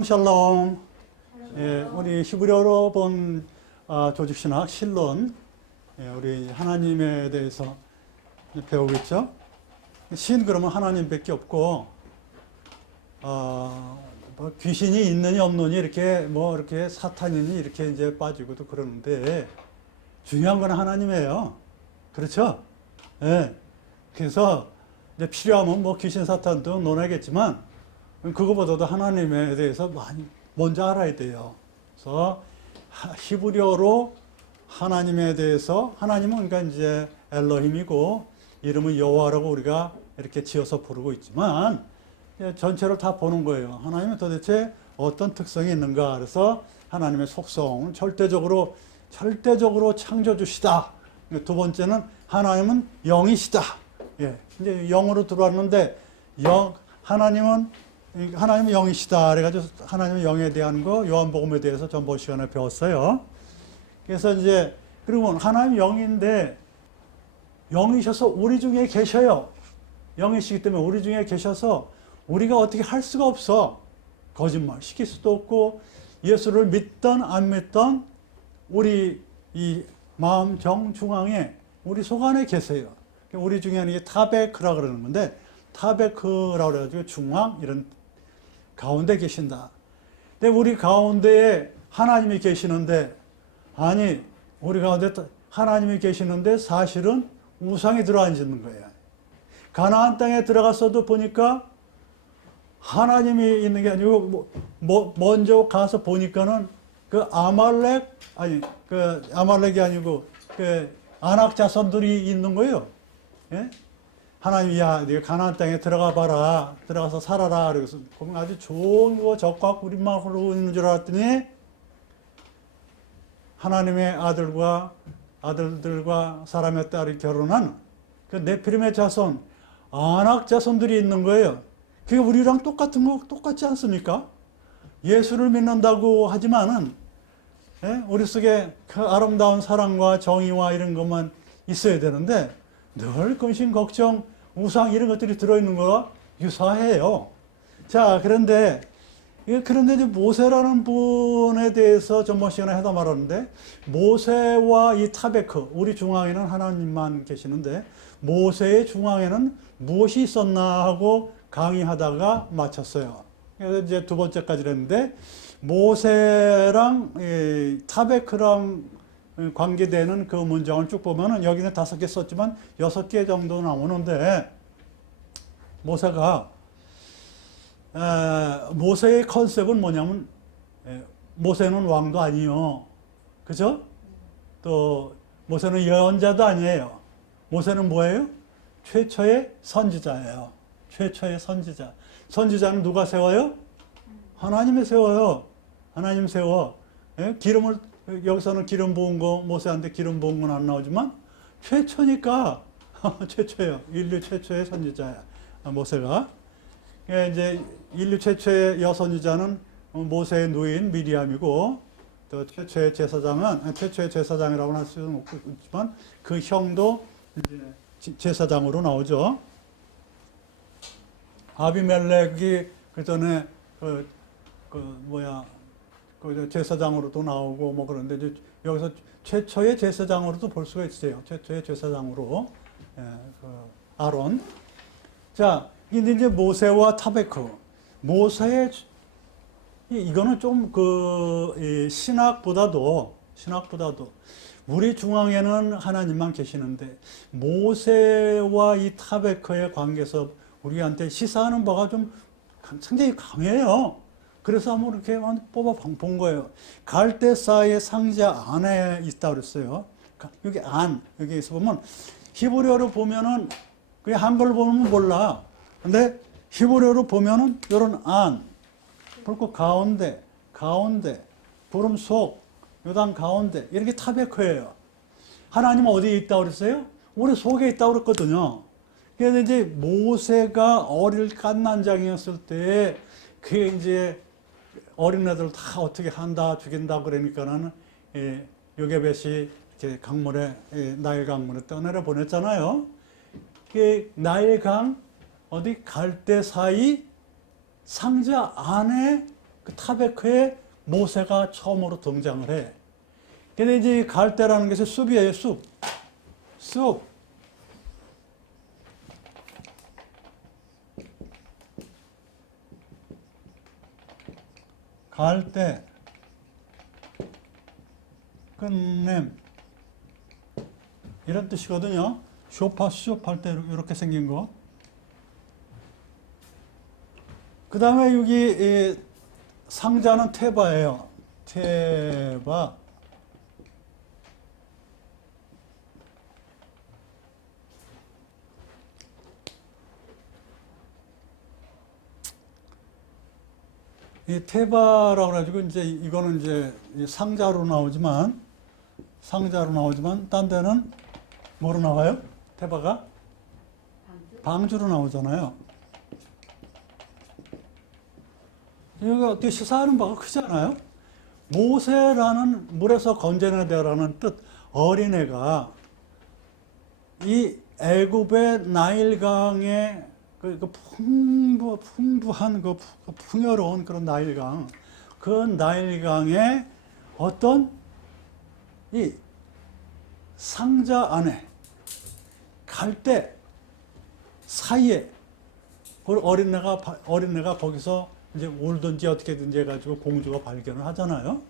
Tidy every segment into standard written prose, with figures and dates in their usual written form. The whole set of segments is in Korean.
샬롬. 우리 히브리어로 본 조직신학 신론, 우리 하나님에 대해서 배우겠죠. 신 그러면 하나님밖에 없고, 뭐 귀신이 있느니 없느니 이렇게 사탄이니 이렇게 이제 빠지고도 그러는데 중요한 건 하나님이에요. 그렇죠? 그래서 이제 필요하면 뭐 귀신 사탄도 논하겠지만 그거보다도 하나님에 대해서 많이 먼저 알아야 돼요. 그래서 히브리어로 하나님에 대해서, 하나님은 그러니까 이제 엘로힘이고 이름은 여호와라고 우리가 이렇게 지어서 부르고 있지만 전체를 다 보는 거예요. 하나님은 도대체 어떤 특성이 있는가. 그래서 하나님의 속성, 절대적으로 창조주시다. 두 번째는 하나님은 영이시다. 이제 영으로 들어왔는데 하나님은 영이시다. 그래가지고 하나님의 영에 대한 거 요한복음에 대해서 전번 시간에 배웠어요. 그래서 이제 그리고 하나님 영인데 영이셔서 우리 중에 계셔요. 영이시기 때문에 우리 중에 계셔서 우리가 어떻게 할 수가 없어. 거짓말 시킬 수도 없고 예수를 믿던 안 믿던 우리 이 마음 정 중앙에 우리 속 안에 계세요. 우리 중에 하는 게 타베크라 그러는 건데 타베크라 그래가지고 중앙 이런 가운데 계신다. 근데 우리 가운데에 하나님이 계시는데 아니 우리 가운데 하나님이 계시는데 사실은 우상이 들어앉는 거예요. 가나안 땅에 들어갔어도 보니까 하나님이 있는 게 아니고 먼저 가서 보니까는 아말렉이 아니고 아낙 자손들이 있는 거예요. 하나님이 야 네가 가나안 땅에 들어가 봐라. 들어가서 살아라. 그래서 보면 아주 좋은 거 적과 꿀만 흐르고 있는 줄 알았더니 하나님의 아들들과 사람의 딸이 결혼한 그 네피림의 자손, 아낙 자손들이 있는 거예요. 그게 우리랑 똑같지 않습니까? 예수를 믿는다고 하지만은 우리 속에 그 아름다운 사랑과 정의와 이런 것만 있어야 되는데 늘 근심, 걱정, 우상 이런 것들이 들어있는 거와 유사해요. 자, 그런데 이제 모세라는 분에 대해서 전번 시간에 하다 말았는데 모세와 이 타베크, 우리 중앙에는 하나님만 계시는데 모세의 중앙에는 무엇이 있었나 하고 강의하다가 마쳤어요. 그래서 이제 두 번째까지 했는데 모세랑 타베크랑 관계되는 그 문장을 쭉 보면은 여기는 5개 썼지만 6개 정도 나오는데 모세의 컨셉은 뭐냐면 모세는 왕도 아니요. 그죠? 또 모세는 예언자도 아니에요. 모세는 뭐예요? 최초의 선지자예요. 최초의 선지자. 선지자는 누가 세워요? 하나님이 세워요. 하나님 세워. 기름을 여기서는 기름 부은 거 모세한테 기름 부은 건 안 나오지만 최초니까 최초예요. 인류 최초의 선지자야. 모세가. 이제 인류 최초의 여선지자는 모세의 누인 미리암이고 또 최초의 제사장이라고 할 수는 없지만 그 형도 이제 제사장으로 나오죠. 아비멜렉이 그 전에 제사장으로도 나오고 뭐 그런데 이제 여기서 최초의 제사장으로도 볼 수가 있어요. 최초의 제사장으로 아론. 자, 근데 이제 모세와 타베크. 모세의 이거는 좀 신학보다도 우리 중앙에는 하나님만 계시는데 모세와 이 타베크의 관계에서 우리한테 시사하는 바가 좀 상당히 강해요. 그래서 한번 이렇게 뽑아 본 거예요. 갈대사의 상자 안에 있다 그랬어요. 여기 여기에서 보면 히브리어로 보면은 그냥 한글로 보면 몰라. 근데 히브리어로 보면은 이런 그리고 가운데, 구름 속, 요단 가운데 이렇게 타베크예요. 하나님은 어디에 있다고 그랬어요? 우리 속에 있다고 그랬거든요. 그래서 이제 모세가 어릴 갓난장이었을 때 그게 이제 어린애들 다 어떻게 한다 죽인다 그러니까는 요게벳이 이렇게 강물에 나일 강물에 떠내려 보냈잖아요. 그 나일 강 어디 갈대 사이 상자 안에 그 타베크에 모세가 처음으로 등장을 해. 근데 이제 갈대라는 것이 숲이에요, 숲. 숲. 갈대. 끝냄. 이런 뜻이거든요. 쇼파, 숲할 때 이렇게 생긴 거. 그 다음에 여기 상자는 테바예요. 테바. 이 테바라고 해가지고 이제 이거는 이제 상자로 나오지만 딴 데는 뭐로 나와요? 테바가 방주로 나오잖아요. 여기가 어떻게 시사하는 바가 크지 않아요? 모세라는 물에서 건져내다라는 뜻, 어린애가 이 애굽의 나일강의 그 풍부한 그 풍요로운 그런 나일강, 그 나일강에 어떤 이 상자 안에 갈대 사이에 어린애가 거기서 이제 울든지 어떻게든지 해가지고 공주가 발견을 하잖아요.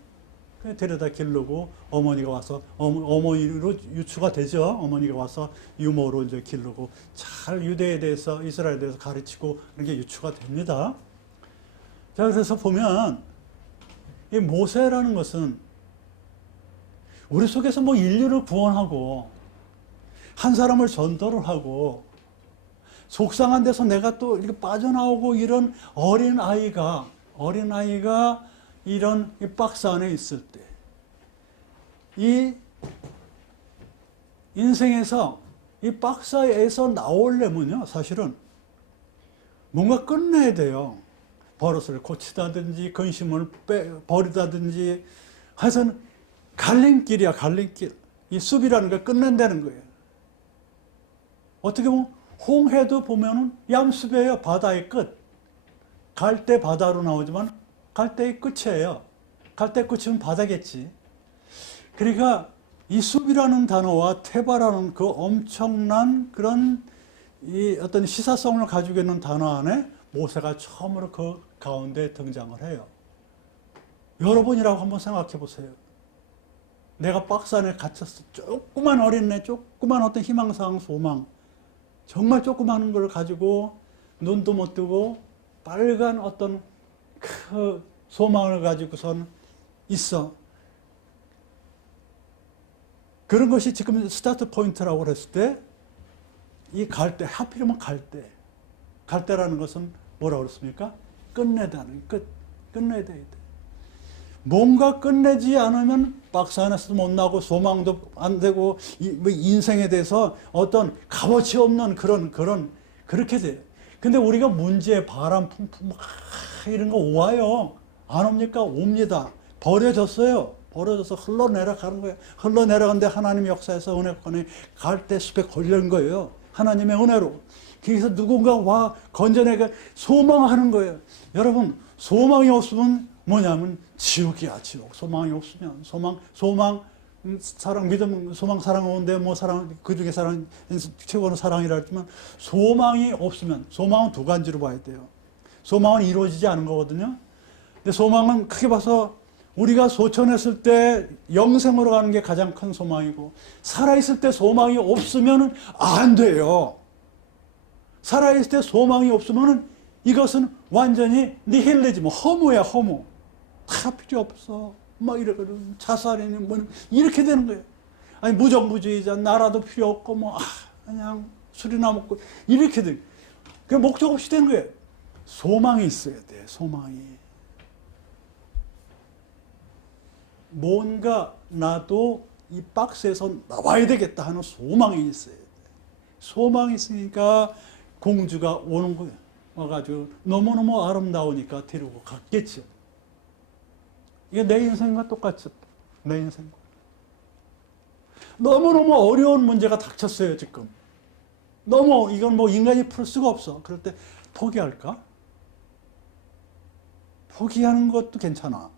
데려다 기르고 어머니가 와서 어머니로 유추가 되죠. 어머니가 와서 유모로 이제 기르고 잘 유대에 대해서 이스라엘에 대해서 가르치고 이렇게 유추가 됩니다. 자, 그래서 보면 이 모세라는 것은 우리 속에서 뭐 인류를 구원하고 한 사람을 전도를 하고 속상한 데서 내가 또 이렇게 빠져나오고 이런 어린아이가 이런 이 박스 안에 있을 때 이 인생에서 이 박스에서 나오려면요, 사실은 뭔가 끝내야 돼요. 버릇을 고치다든지 근심을 버리다든지 하여튼 갈림길이야, 갈림길. 이 숲이라는 걸 끝낸다는 거예요. 어떻게 보면 홍해도 보면은 양숲이에요. 바다의 끝. 갈대 바다로 나오지만 갈대의 끝이에요. 갈대 끝이면 바다겠지. 그러니까 이 숲이라는 단어와 테바라는 그 엄청난 그런 이 어떤 시사성을 가지고 있는 단어 안에 모세가 처음으로 그 가운데 등장을 해요. 여러분이라고 한번 생각해 보세요. 내가 박스 안에 갇혔어. 조그만 어린애, 조그만 어떤 희망사항, 소망. 정말 조그마한 걸 가지고 눈도 못 뜨고 빨간 어떤 그 소망을 가지고선 있어. 그런 것이 지금 스타트 포인트라고 그랬을 때 이 갈대, 하필이면 갈대. 갈대라는 것은 뭐라고 그랬습니까? 끝내다는 끝. 끝내야 돼. 뭔가 끝내지 않으면 박스 안에서도 못 나오고 소망도 안 되고 인생에 대해서 어떤 값어치 없는 그렇게 돼요. 근데 우리가 문제, 바람, 풍풍 이런 거 와요. 안 옵니까? 옵니다. 버려졌어요. 버려져서 흘러내려가는 거예요. 흘러내려가는데 하나님 역사에서 은혜권에 갈대 숲에 걸린 거예요. 하나님의 은혜로. 거기서 누군가 와 건져내가 소망하는 거예요. 여러분, 소망이 없으면 뭐냐면 지옥이야, 지옥. 소망이 없으면 소망, 사랑, 믿음, 소망, 사랑 오는데 뭐 사랑, 그 중에 사랑, 최고는 사랑이라 했지만 소망이 없으면, 소망은 두 가지로 봐야 돼요. 소망은 이루어지지 않은 거거든요. 근데 소망은 크게 봐서 우리가 소천했을 때 영생으로 가는 게 가장 큰 소망이고, 살아있을 때 소망이 없으면 안 돼요. 살아있을 때 소망이 없으면 이것은 완전히 니힐리즘, 허무야, 허무. 다 필요 없어. 막 이러거든. 자살이니 뭐 이렇게 되는 거예요. 아니 무정부주의자, 나라도 필요 없고 뭐 그냥 술이나 먹고 이렇게 돼. 그 목적 없이 되는 거예요. 소망이 있어야 돼. 소망이. 뭔가 나도 이 박스에서 나와야 되겠다 하는 소망이 있어야 돼. 소망이 있으니까 공주가 오는 거예요. 와가지고 너무너무 아름다우니까 데리고 갔겠죠. 이게 내 인생과 똑같죠. 내 인생과. 너무너무 어려운 문제가 닥쳤어요, 지금. 너무 이건 뭐 인간이 풀 수가 없어. 그럴 때 포기할까? 포기하는 것도 괜찮아.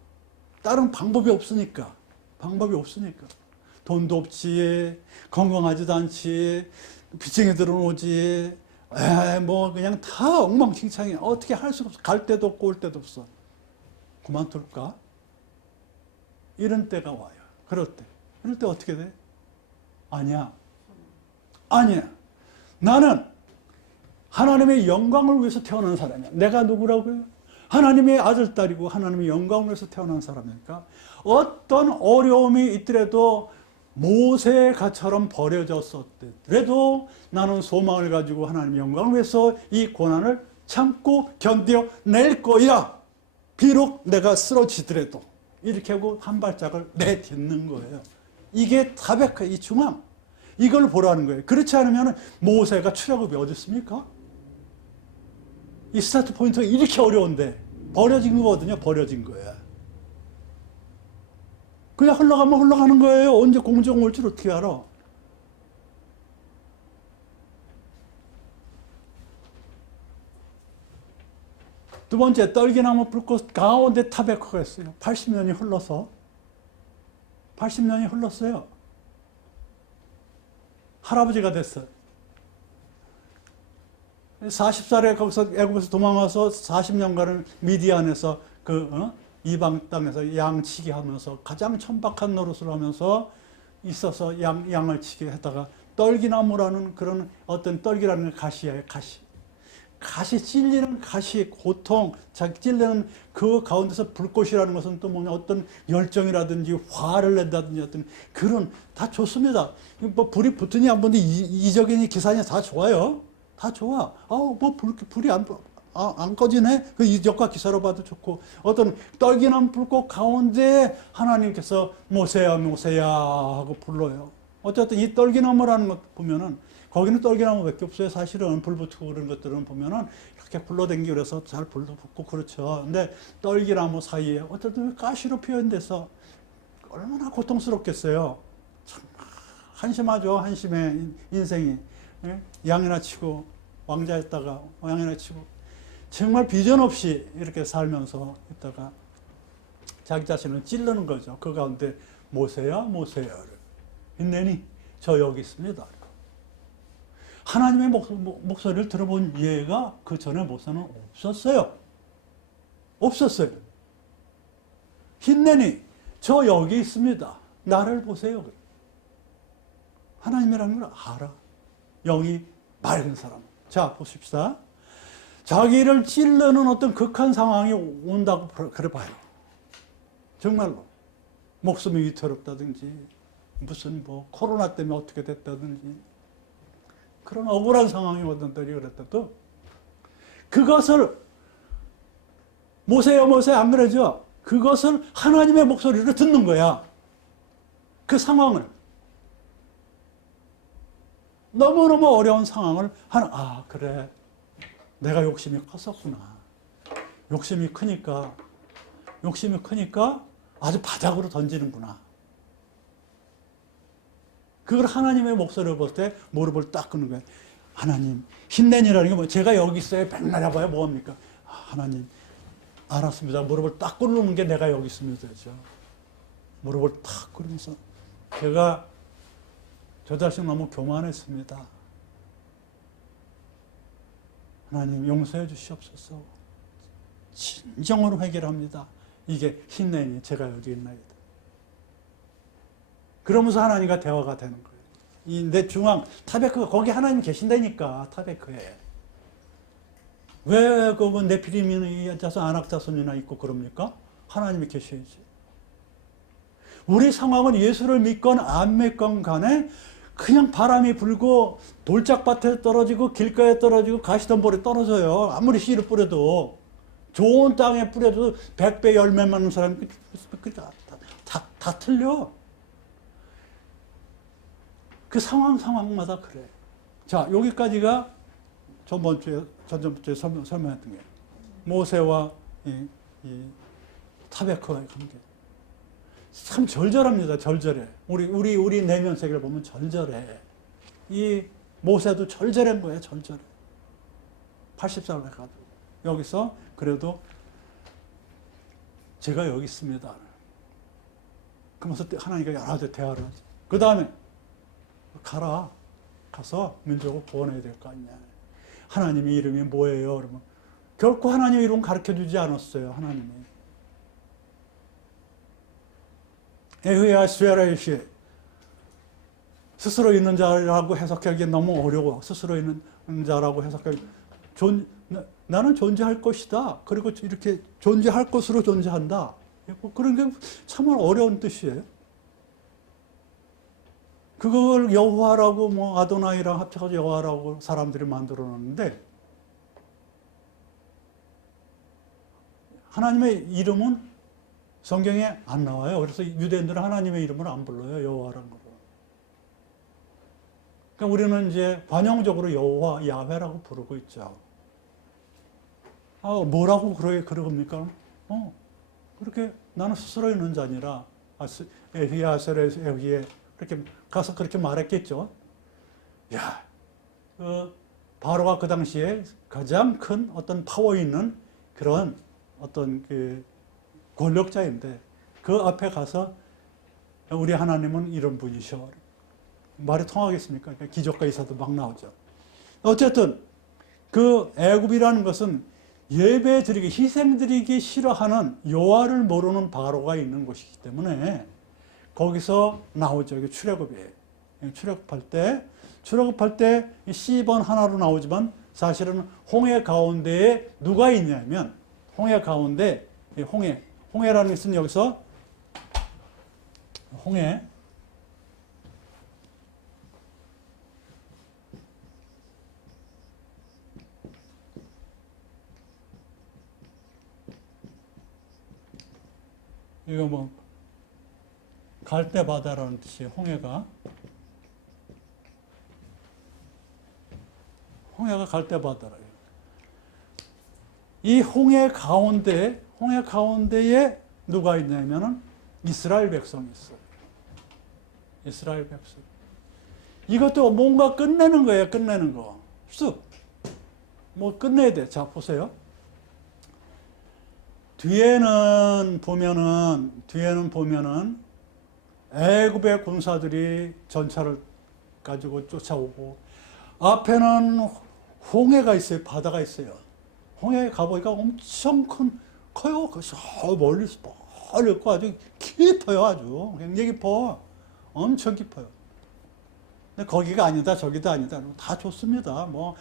다른 방법이 없으니까. 방법이 없으니까. 돈도 없지, 건강하지도 않지, 빚쟁이 들어오지, 뭐 그냥 다 엉망진창이야. 어떻게 할 수가 없어. 갈 데도 없고 올 데도 없어. 그만둘까? 이런 때가 와요. 그럴 때. 이럴 때 어떻게 돼? 아니야. 아니야. 나는 하나님의 영광을 위해서 태어난 사람이야. 내가 누구라고요? 하나님의 아들, 딸이고 하나님의 영광을 위해서 태어난 사람이니까 어떤 어려움이 있더라도 모세가처럼 버려졌었더라도 나는 소망을 가지고 하나님의 영광을 위해서 이 고난을 참고 견뎌낼 거야. 비록 내가 쓰러지더라도. 이렇게 하고 한 발짝을 내딛는 거예요. 이게 타베크, 이 중앙. 이걸 보라는 거예요. 그렇지 않으면 모세가 출애굽이 어디 있습니까? 이 스타트 포인트가 이렇게 어려운데 버려진 거거든요. 버려진 거예요. 그냥 흘러가면 흘러가는 거예요. 언제 공정 올 줄 어떻게 알아? 두 번째, 떨기나무 불꽃 가운데 타베크가 있어요. 80년이 흘러서 80년이 흘렀어요. 할아버지가 됐어요. 40살에 거기서 애굽에서 도망와서 40년간을 미디안에서 이방 땅에서 양치기 하면서 가장 천박한 노릇을 하면서 있어서 양을 치게 하다가 떨기나무라는 그런 어떤 떨기라는 가시예요. 가시 찔리는 가시 고통, 자기 찔리는 그 가운데서 불꽃이라는 것은 또 뭐냐 어떤 열정이라든지 화를 낸다든지 어떤 그런 다 좋습니다. 뭐 불이 붙으니 안 붙으니 이적이니 기사니 다 좋아요. 다 좋아. 뭐 불이 안 꺼지네. 그 이적과 기사로 봐도 좋고 어떤 떨기나무 불꽃 가운데 하나님께서 모세야 모세야 하고 불러요. 어쨌든 이 떨기나무라는 것 보면은 거기는 떨기나무밖에 없어요. 사실은 불 붙고 그런 것들은 보면은 이렇게 굴러다니고 그래서 잘 불도 붙고 그렇죠. 근데 떨기나무 사이에 어쨌든 가시로 표현돼서 얼마나 고통스럽겠어요. 참 한심하죠. 한심해 인생이. 양이나 치고 왕자였다가 양이나 치고 정말 비전 없이 이렇게 살면서 있다가 자기 자신을 찌르는 거죠. 그 가운데 모세야 모세야 인내니 저 여기 있습니다. 하나님의 목소리를 들어본 예가 그 전에 모세는 없었어요. 없었어요. 힘내니 저 여기 있습니다. 나를 보세요. 하나님이라는 걸 알아. 영이 맑은 사람. 자, 보십시다. 자기를 찌르는 어떤 극한 상황이 온다고 그래 봐요. 정말로. 목숨이 위태롭다든지, 무슨 뭐 코로나 때문에 어떻게 됐다든지, 그런 억울한 상황이 오던들이 그랬다도, 그것을, 모세야, 모세 안 그러죠? 그것을 하나님의 목소리로 듣는 거야. 그 상황을. 너무너무 어려운 상황을 그래. 내가 욕심이 컸었구나. 욕심이 크니까 아주 바닥으로 던지는구나. 그걸 하나님의 목소리를 볼 때 무릎을 딱 꿇는 거예요. 하나님, 힘내니라는 게 뭐, 제가 여기 있어요. 백날 해봐야 뭐합니까? 하나님, 알았습니다. 무릎을 딱 꿇는 게 내가 여기 있으면 되죠. 무릎을 딱 꿇으면서 제가 저 자신 너무 교만했습니다. 하나님 용서해 주시옵소서. 진정으로 해결합니다. 이게 힘내니 제가 여기 있나이다. 그러면서 하나님과 대화가 되는 거예요. 이 내 중앙 타베크가 거기 하나님 계신다니까. 타베크에 왜 그건 네피림이 자손 아낙자손이나 있고 그럽니까? 하나님이 계셔야지. 우리 상황은 예수를 믿건 안 믿건 간에 그냥 바람이 불고 돌짝밭에 떨어지고 길가에 떨어지고 가시덤불에 떨어져요. 아무리 씨를 뿌려도 좋은 땅에 뿌려도 100배 열매 많은 사람이 다 틀려. 그 상황마다 그래. 자, 여기까지가 전전주에 설명했던 게 모세와 이 타베크와의 관계. 참 절절합니다. 절절해. 우리 내면 세계를 보면 절절해. 이 모세도 절절한 거예요. 절절해. 80살 가도 여기서 그래도 제가 여기 있습니다. 그러면서 하나님과 여러 가지 대화를 하죠. 그 다음에 가라. 가서 민족을 구원해야 될 거 아니냐. 하나님의 이름이 뭐예요? 그러면 결코 하나님의 이름 가르쳐주지 않았어요. 하나님이. 에흐야스웨라이시 스스로 있는 자라고 해석하기 너무 어려워. 스스로 있는 자라고 해석하기. 나는 존재할 것이다. 그리고 이렇게 존재할 것으로 존재한다. 그런 게 정말 어려운 뜻이에요. 그걸 여호와라고 뭐 아도나이랑 합쳐서 여호와라고 사람들이 만들어 놨는데 하나님의 이름은 성경에 안 나와요. 그래서 유대인들은 하나님의 이름을 안 불러요. 여호와라는 거로. 그러니까 우리는 이제 관용적으로 여호와, 야훼라고 부르고 있죠. 뭐라고 그러겁니까? 그렇게 나는 스스로 있는 자니라. 에히야셀에게 그렇게 가서 그렇게 말했겠죠. 야, 바로가 그 당시에 가장 큰 어떤 파워 있는 그런 어떤 그 권력자인데 그 앞에 가서 우리 하나님은 이런 분이셔. 말이 통하겠습니까? 기적과 이사도 막 나오죠. 어쨌든 그 애굽이라는 것은 예배 드리기, 희생 드리기 싫어하는 여호와를 모르는 바로가 있는 곳이기 때문에 거기서 나오죠. 이게 출애굽이에요. 출애굽할 때 C번 하나로 나오지만 사실은 홍해 가운데에 누가 있냐면 홍해 가운데 홍해라는 것은 여기서 홍해 이거 뭐 갈대 바다라는 뜻이에요. 홍해가 갈대 바다라요. 이 홍해 가운데에 누가 있냐면은 이스라엘 백성이 있어요. 이스라엘 백성. 이것도 뭔가 끝내는 거예요. 끝내는 거. 쑥. 뭐 끝내야 돼. 자, 보세요. 뒤에는 보면은 애굽의 군사들이 전차를 가지고 쫓아오고 앞에는 홍해가 있어요. 바다가 있어요. 홍해에 가보니까 엄청 커요. 저 멀리서 멀리 있고 아주 깊어요. 아주 굉장히 깊어. 엄청 깊어요. 근데 거기가 아니다 저기다 아니다 다 좋습니다. 뭐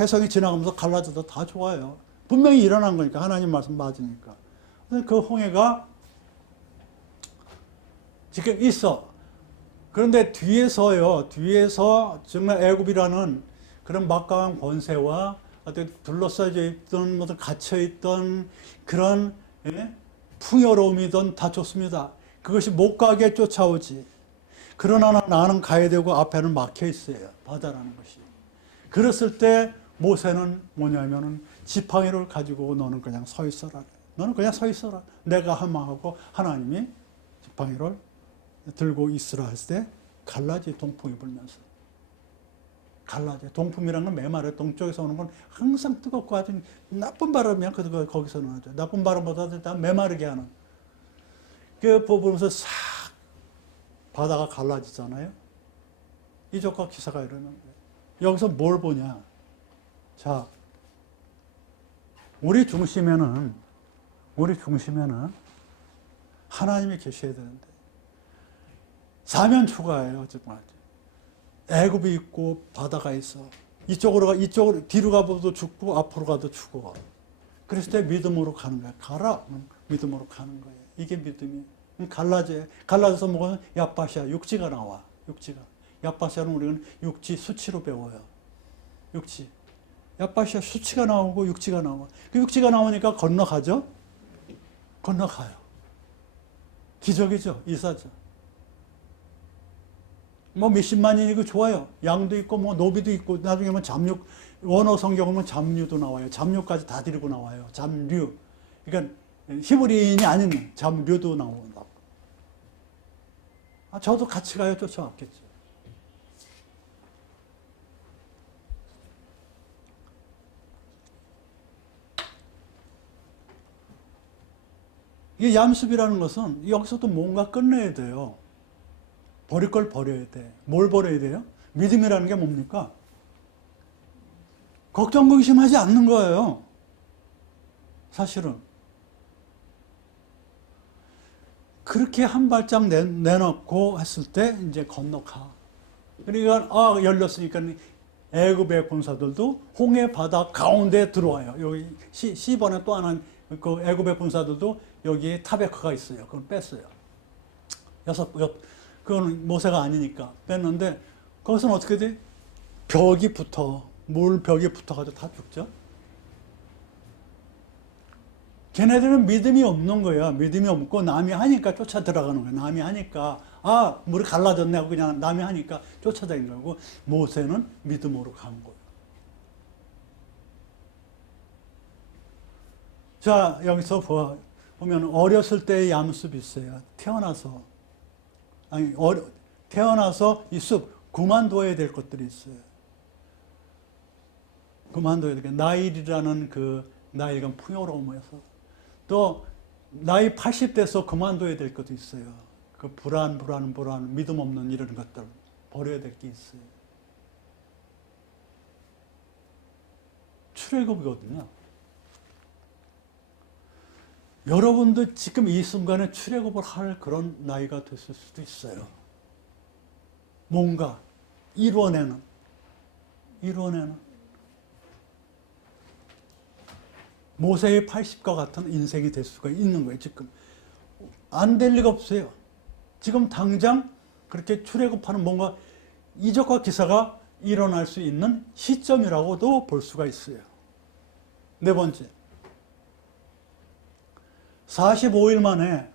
해성이 지나가면서 갈라져도 다 좋아요. 분명히 일어난 거니까 하나님 말씀 맞으니까. 그 홍해가 지금 있어. 그런데 뒤에서 정말 애굽이라는 그런 막강한 권세와 어떤 둘러싸여 있던 모든 갇혀 있던 그런 풍요로움이든 다 좋습니다. 그것이 못 가게 쫓아오지. 그러나 나는 가야 되고 앞에는 막혀 있어요. 바다라는 것이. 그랬을 때 모세는 뭐냐면은 지팡이를 가지고 너는 그냥 서 있어라. 너는 그냥 서 있어라. 내가 하마하고 하나님이 지팡이를 들고 있으라 했을 때 갈라지 동풍이 불면서 갈라지 동풍이라는 건 메마르 동쪽에서 오는 건 항상 뜨겁고 아주 나쁜 바람이야. 거기서 나죠. 나쁜 바람보다도 다 메마르게 하는 그 보면서 싹 바다가 갈라지잖아요. 이적과 기사가 일어나는 거예요. 여기서 뭘 보냐? 자, 우리 중심에는 하나님이 계셔야 되는데 사면초가예요. 정말 애굽이 있고 바다가 있어. 이쪽으로 뒤로 가도 죽고 앞으로 가도 죽어. 그랬을 때 믿음으로 가는 거야. 가라. 믿음으로 가는 거예요. 이게 믿음이. 갈라져서 먹으면 야빠샤 육지가 나와. 야빠샤는 우리는 육지 수치로 배워요. 육지. 야빠샤 수치가 나오고 육지가 나와. 그 육지가 나오니까 건너가죠. 건너가요. 기적이죠. 이사죠. 뭐 몇십만이니까 좋아요. 양도 있고 뭐 노비도 있고 나중에 뭐 잡류 원어 성경은 잡류도 나와요. 잡류까지 다 데리고 나와요. 잡류. 그러니까 히브리인이 아닌 잡류도 나온다고. 저도 같이 가요. 쫓아왔겠죠. 이 얌습이라는 것은 여기서도 뭔가 끝내야 돼요. 버릴 걸 버려야 돼. 뭘 버려야 돼요? 믿음이라는 게 뭡니까? 걱정, 근심하지 않는 거예요. 사실은. 그렇게 한 발짝 내놓고 했을 때 이제 건너가. 그러니까 열렸으니까 애굽의 군사들도 홍해 바다 가운데 들어와요. 여기 10번에 또 하나 그 애굽의 군사들도 여기 타베크가 있어요. 그걸 뺐어요. 그건 모세가 아니니까 뺐는데 거기서는 어떻게 돼? 벽이 붙어. 물벽이 붙어가지고 다 죽죠. 걔네들은 믿음이 없는 거야. 믿음이 없고 남이 하니까 쫓아 들어가는 거야. 남이 하니까 물이 갈라졌네 하고 그냥 남이 하니까 쫓아다니는 거고 모세는 믿음으로 간 거예요. 자, 여기서 보면 어렸을 때의 얌습이 있어요. 태어나서 이 숲 그만둬야 될 것들이 있어요. 그만둬야 될 나일이라는 그 나일간 풍요로움에서 또 나이 80대에서 그만둬야 될 것도 있어요. 그 불안, 믿음 없는 이런 것들 버려야 될 게 있어요. 출애굽이거든요. 여러분도 지금 이 순간에 출애굽을 할 그런 나이가 됐을 수도 있어요. 뭔가 이뤄내는 모세의 80과 같은 인생이 될 수가 있는 거예요. 지금 안 될 리가 없어요. 지금 당장 그렇게 출애굽하는 뭔가 이적과 기사가 일어날 수 있는 시점이라고도 볼 수가 있어요. 네 번째, 45일 만에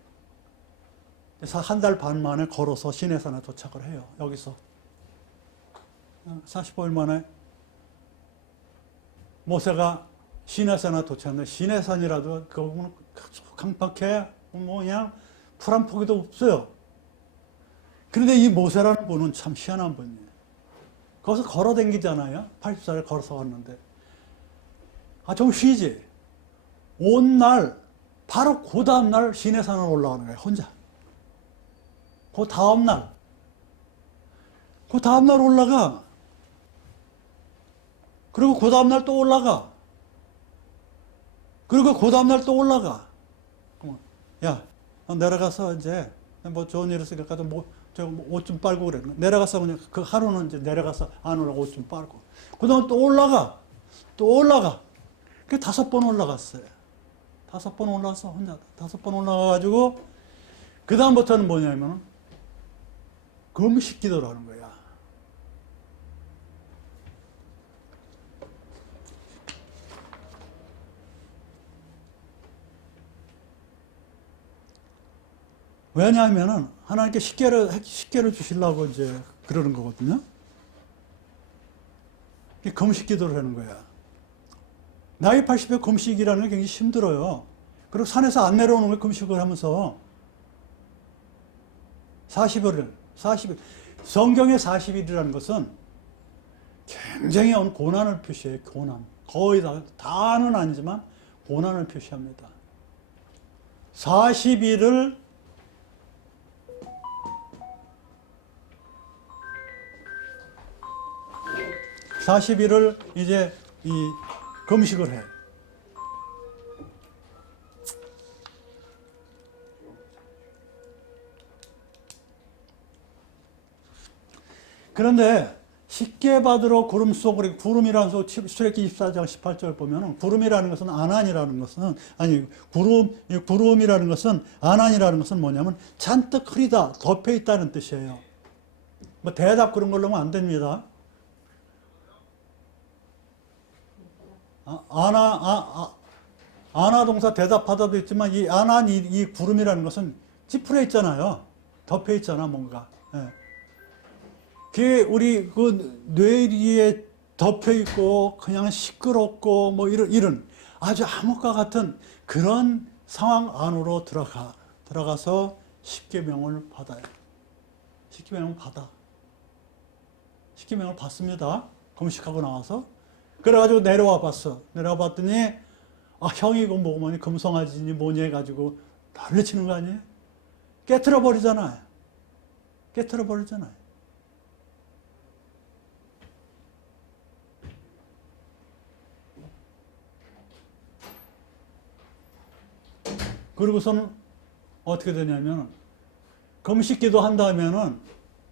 한 달 반 만에 걸어서 시내산에 도착을 해요. 여기서 45일 만에 모세가 시내산에 도착했는데 시내산이라도 그거는 강박해 그냥 풀 한 포기도 없어요. 그런데 이 모세라는 분은 참 희한한 분이에요. 거기서 걸어 다니잖아요. 80살에 걸어서 왔는데 좀 쉬지. 온 날 바로 그 다음날 시내산을 올라가는 거예요. 혼자. 그 다음날 올라가. 그리고 그 다음날 또 올라가. 그리고 그 다음날 또 올라가. 야, 내려가서 이제 뭐 좋은 일 있으니까 옷 좀 빨고 그래. 내려가서 그냥 그 하루는 이제 내려가서 안 올라가 옷 좀 빨고. 그 다음에 또 올라가. 그 5번 올라갔어요. 5번 올라가서 혼자 5번 올라가가지고 그 다음부터는 뭐냐면 금식 기도를 하는 거야. 왜냐하면은 하나님께 식계를 주시려고 이제 그러는 거거든요. 금식 기도를 하는 거야. 나이 80에 금식이라는 게 굉장히 힘들어요. 그리고 산에서 안 내려오는 걸 금식을 하면서 40일. 성경의 40일이라는 것은 굉장히 고난을 표시해요. 고난. 거의 다는 아니지만 고난을 표시합니다. 40일을 이제 이 금식을 해. 그런데 쉽게 받으러 구름 속으로, 구름이라는 소 출애굽기 24장 18절 보면은 구름이라는 것은 아난이라는 것은 구름이라는 것은 아난이라는 것은 뭐냐면 잔뜩 흐리다, 덮여 있다는 뜻이에요. 뭐 대답 그런 걸로 하면 안 됩니다. 아나 동사 대답하다도 있지만 이 아난 이 구름이라는 것은 찌푸려 있잖아요. 덮여 있잖아 뭔가. 예. 그게 우리 그 뇌리에 덮여 있고 그냥 시끄럽고 뭐 이런 아주 암흑과 같은 그런 상황 안으로 들어가서 십계명을 받아요. 십계명을 받습니다. 금식하고 나와서. 그래가지고 내려와 봤더니 형이 이거 먹으면 금송아지니 뭐니 해가지고 난리치는 거 아니에요? 깨트려 버리잖아요. 깨트려 버리잖아요. 그리고서는 어떻게 되냐면 금식기도 한 다음에는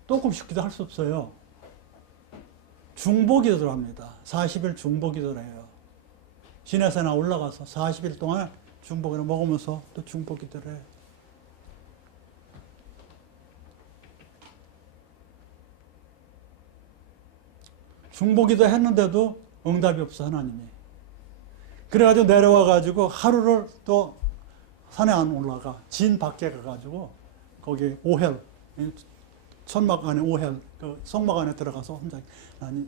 또 금식기도 할 수 없어요. 중보기도를 합니다. 40일 중보기도를 해요. 시내산에 올라가서 40일 동안 중보기를 먹으면서 또 중보기도를 해요. 중보기도 했는데도 응답이 없어, 하나님이. 그래가지고 내려와가지고 하루를 또 산에 안 올라가. 진 밖에 가가지고 거기 오헬, 천막 안에 오헬, 그 성막 안에 들어가서 혼자, 아니,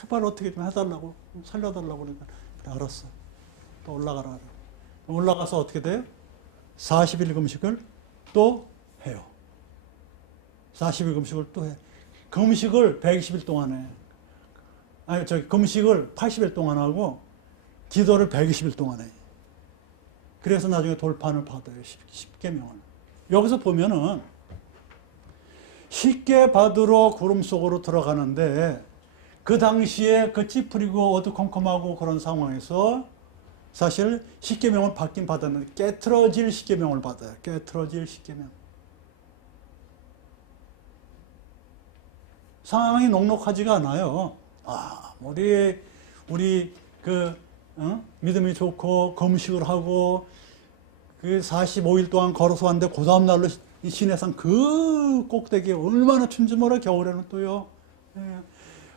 제발 어떻게 좀 해달라고, 살려달라고 그러니까, 그래, 알았어. 또 올라가라. 올라가서 어떻게 돼요? 40일 금식을 또 해요. 40일 금식을 또 해. 금식을 120일 동안 해. 아니, 금식을 80일 동안 하고, 기도를 120일 동안 해. 그래서 나중에 돌판을 받아요. 10계명을. 여기서 보면은, 쉽게 받으러 구름 속으로 들어가는데, 그 당시에 그 찌푸리고 어두컴컴하고 그런 상황에서 사실 십계명을 받긴 받았는데 깨트러질 십계명을 받아요. 깨트러질 십계명. 상황이 녹록하지가 않아요. 아, 우리 믿음이 좋고 금식을 하고 그 45일 동안 걸어서 왔는데 그 다음 날로 시내산 그 꼭대기에 얼마나 춘지모라 겨울에는 또요. 예.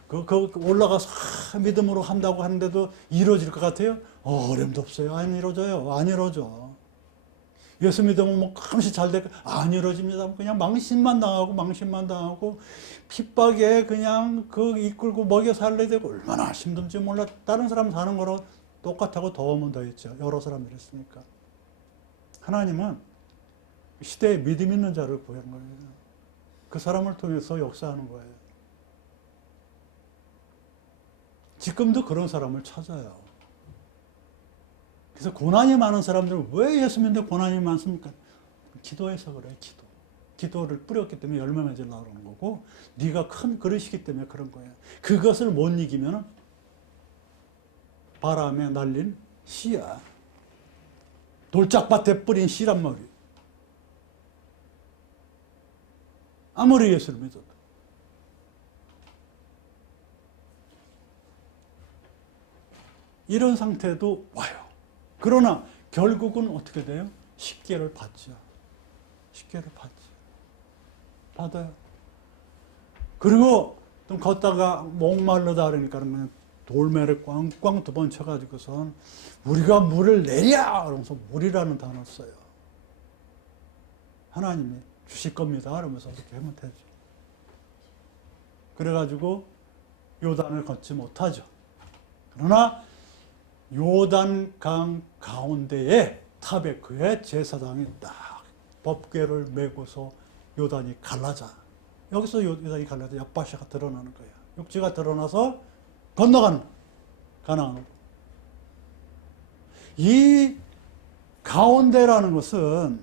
그 올라가서 믿음으로 한다고 하는데도 이루어질 것 같아요? 어림도 없어요. 안 이루어져요. 안 이루어져. 예수 믿으면 뭐 금시 잘 될까? 안 이루어집니다. 그냥 망신만 당하고 핍박에 그냥 그 이끌고 먹여 살려야 되고 얼마나 힘든지 몰라. 다른 사람 사는 거랑 똑같다고 더우면 더했죠. 여러 사람들이 있으니까. 하나님은 시대에 믿음 있는 자를 구하는 거예요. 그 사람을 통해서 역사하는 거예요. 지금도 그런 사람을 찾아요. 그래서 고난이 많은 사람들은 왜 예수 믿는데 고난이 많습니까? 기도해서 그래요. 기도를 뿌렸기 때문에 열매 맺으려고 그러는 거고 네가 큰 그릇이기 때문에 그런 거예요. 그것을 못 이기면 바람에 날린 씨야. 돌짝밭에 뿌린 씨란 말이에요. 아무리 예수를 믿어도. 이런 상태도 와요. 그러나 결국은 어떻게 돼요? 십계를 받죠. 십계를 받죠. 받아요. 그리고 좀 걷다가 목말르다 그러니까 그러면 돌매를 꽝꽝 두 번 쳐가지고선 우리가 물을 내랴! 그러면서 물이라는 단어를 써요. 하나님이 주실 겁니다. 그러면서 그렇게 하면 되죠. 그래가지고 요단을 걷지 못하죠. 그러나 요단강 가운데에 타베크에 제사장이 딱 법궤를 메고서 요단이 갈라져. 여기서 요단이 갈라져 얍바샤가 드러나는 거예요. 육지가 드러나서 건너가는 가나안으로. 이 가운데라는 것은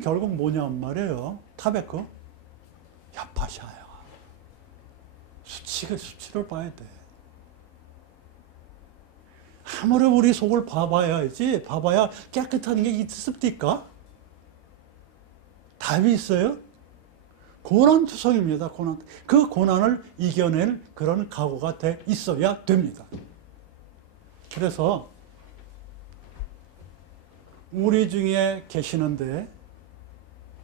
결국 뭐냐면 말이에요. 타베크 얍바샤야. 수치를 봐야 돼. 아무리 우리 속을 봐봐야지. 봐봐야 깨끗한 게 있습니까? 답이 있어요? 고난투성입니다. 고난. 그 고난을 이겨낼 그런 각오가 돼 있어야 됩니다. 그래서 우리 중에 계시는데,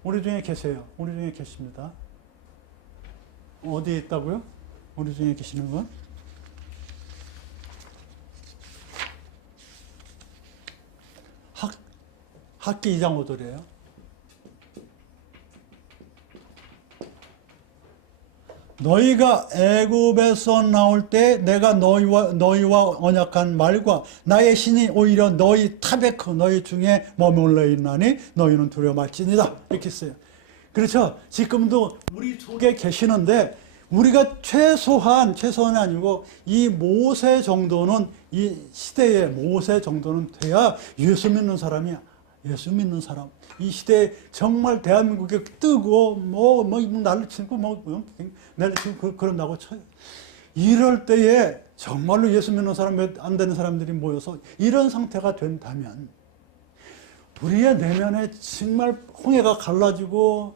우리 중에 계세요. 우리 중에 계십니다. 어디에 있다고요? 우리 중에 계시는 건? 학기 2장 5절이에요. 너희가 애굽에서 나올 때 내가 너희와 언약한 말과 나의 신이 오히려 너희 타베크 너희 중에 머물러 있나니 너희는 두려워 말지니다. 이렇게 써요. 그렇죠. 지금도 우리 속에 계시는데 우리가 최소한이 아니고 이 모세 정도는 이 시대의 모세 정도는 돼야 예수 믿는 사람이 예수 믿는 사람. 이 시대에 정말 대한민국에 뜨고, 난리치고, 난리치고, 그런다고 쳐요. 이럴 때에 정말로 예수 믿는 사람, 안 되는 사람들이 모여서 이런 상태가 된다면, 우리의 내면에 정말 홍해가 갈라지고,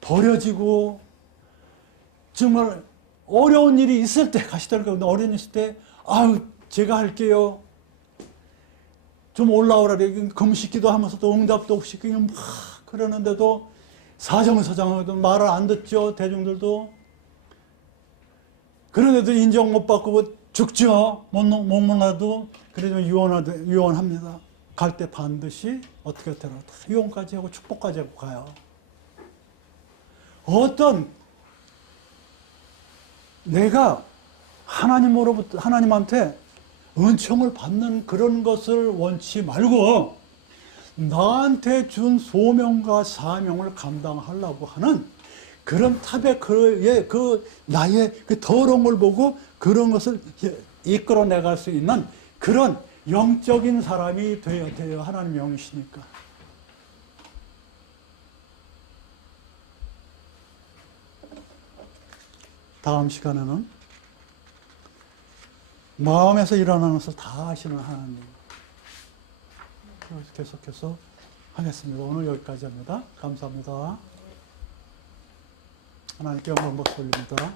버려지고, 정말 어려운 일이 있을 때, 가시더라도 어려운 일이 있을 때, 아유, 제가 할게요. 좀 올라오라. 금식기도 하면서도 응답도 없이 그냥 막 그러는데도 사정서장하고도 말을 안 듣죠. 대중들도. 그런데도 인정 못 받고 죽죠. 못 만나도. 그래도 유언합니다. 갈 때 반드시 어떻게 하더라도 다 유언까지 하고 축복까지 하고 가요. 어떤 내가 하나님한테 은총을 받는 그런 것을 원치 말고 나한테 준 소명과 사명을 감당하려고 하는 그런 탑의 나의 그 더러운 걸 보고 그런 것을 이끌어내갈 수 있는 그런 영적인 사람이 되어야 돼요. 하나님 영이시니까. 다음 시간에는 마음에서 일어나는 것을 다 아시는 하나님. 계속해서 하겠습니다. 오늘 여기까지 합니다. 감사합니다. 하나님께 영광 올립니다.